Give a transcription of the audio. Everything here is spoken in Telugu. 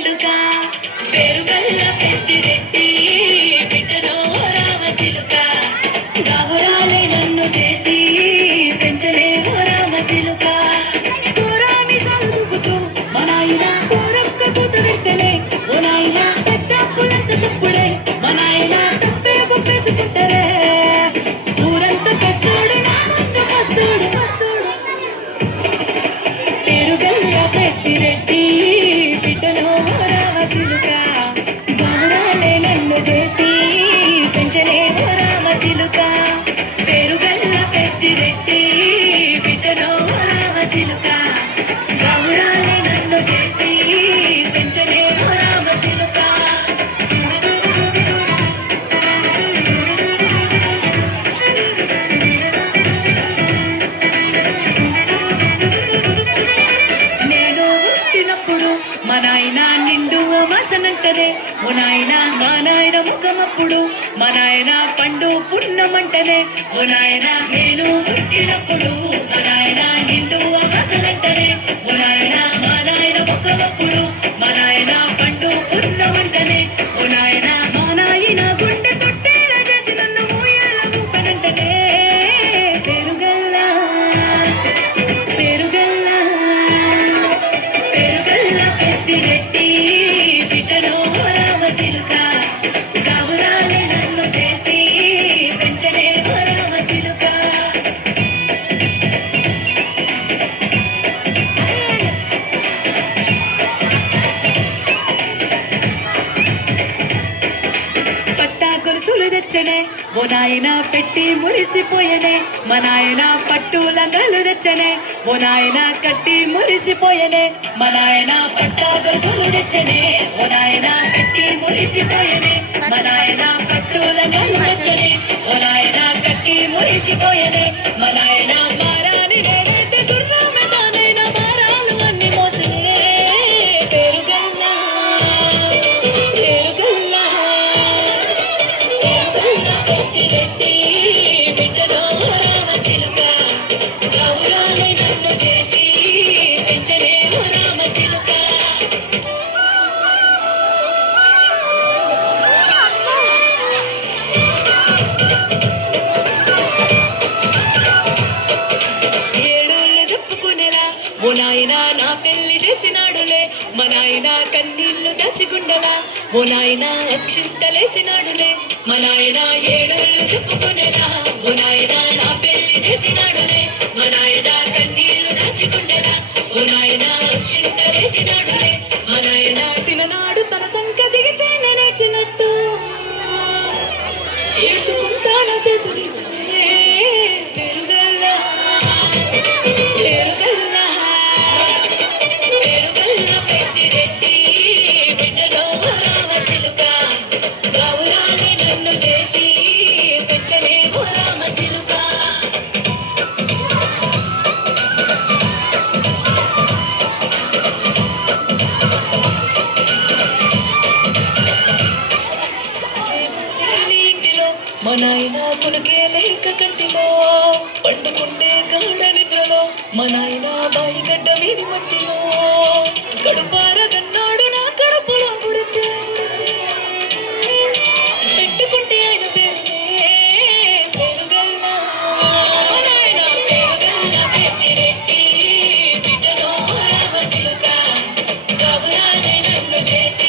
రామసిలుక పేరుగల్ల పెద్దిరెడ్డి బిడ్డలో రామసిలుక గౌరాలే నన్ను చేసి పెంచలే రామసిలుక కూరామి సలుపుతూ మా నాయన కూరక్క కూతురెత్తలే ఓ నాయన పెద్ద పులంత తప్పుడే మా నాయన తప్పే ఒప్పేసుకుంటారే ఊరంతా పెద్దోడు నా ముందు పస్తుడు పేరుగల్ల పెద్దిరెడ్డి బిడ్డలో రామసిలుక గౌరాలే నన్ను చేసి పెంచలే రామసిలుక పేరుగల్ల పెద్దిరెడ్డి బిడ్డలో రామసిలుక గౌరాలే నన్ను చేసి పెంచలే రామసిలుక నేను పుట్టినప్పుడు మా నాయన నిండు అమాసనంటనే ఓ నాయన మా నాయన ముఖమప్పుడు మా నాయన పండు పున్నమంటనే ఓ నాయన నేను పుట్టినప్పుడు మా నాయన నిండు అమాసనంటనే ఓ నాయన మా నాయన ముఖమప్పుడు మా నాయన పండు పున్నమంటనే ఓ నాయన మా నాయన గుండె తొట్టేలా చేసి నన్ను ఊయల ఊపనంటనే పేరుగల్లా పేరుగల్లా పేరుగల్ల పెద్దిరెడ్డి బిడ్డలో రామసిలుక గౌరాలే నన్ను చేసి పెంచలే రామసిలుక పట్టా గొలుసులు తెచ్చనే ఓ నాయన పెట్టి మురిసిపోయనే మా నాయన పట్టు లంగాలు తెచ్చనే ఓ నాయన కట్టి మురిసిపోయనే మా నాయన పట్టా గొలుసులు తెచ్చనే ఓ నాయన పెట్టి మురిసిపోయనే మా నాయన పట్టు లంగాలు తెచ్చనే ఓ నాయన కట్టి మురిసిపోయనే మా నాయన మారాని నేనైతే గుర్రమే తానైనా మారాలు అన్ని మోసనే పేరుగల్లా పేరుగల్లా పేరుగల్ల పెద్దిరెడ్డి బిడ్డలో రామసిలుక గౌరాలే నన్ను చేసి పెంచలే రామసిలుక ఏడోళ్ళు చెప్పుకునేలా ఓ నాయన నా పెళ్లి చేసినాడులే మా నాయన కన్నీళ్లు దాచిగుండలా ఓ నాయన అక్షింతలేసినాడులే మా నాయన ఏడోళ్ళు చెప్పుకునేలా ఓ నాయన నా పెళ్లి చేసినాడులే మా నాయన కన్నీళ్లు దాచిగుండలా ఓ నాయన అక్షింతలేసినాడులే మా నాయన సిననాడు తన సంక దిగితే నేనేసినట్టు ఏసుకుంటాన సేతులిసనే పెరుగల్లా పెరుగల్లా పేరుగల్ల పెద్దిరెడ్డి బిడ్డలో రామసిలుక గౌరాలే నన్ను చేసి పెంచలే రామసిలుక లేని ఇంటిలో మా నాయన కొనుకే లేక కంటిలో పండుకుంటే గాఢ నిద్రలో మా నాయన బాయి గడ్డ మీది మట్టిలో కడుపారగన్నాడు నా కడుపులో పుడితే పెట్టుకుంటే ఆయన పేరునే పేరుగల్లా మా నాయన పేరుగల్ల పెద్దిరెడ్డి బిడ్డలో రామసిలుక గౌరాలే నన్ను చేసి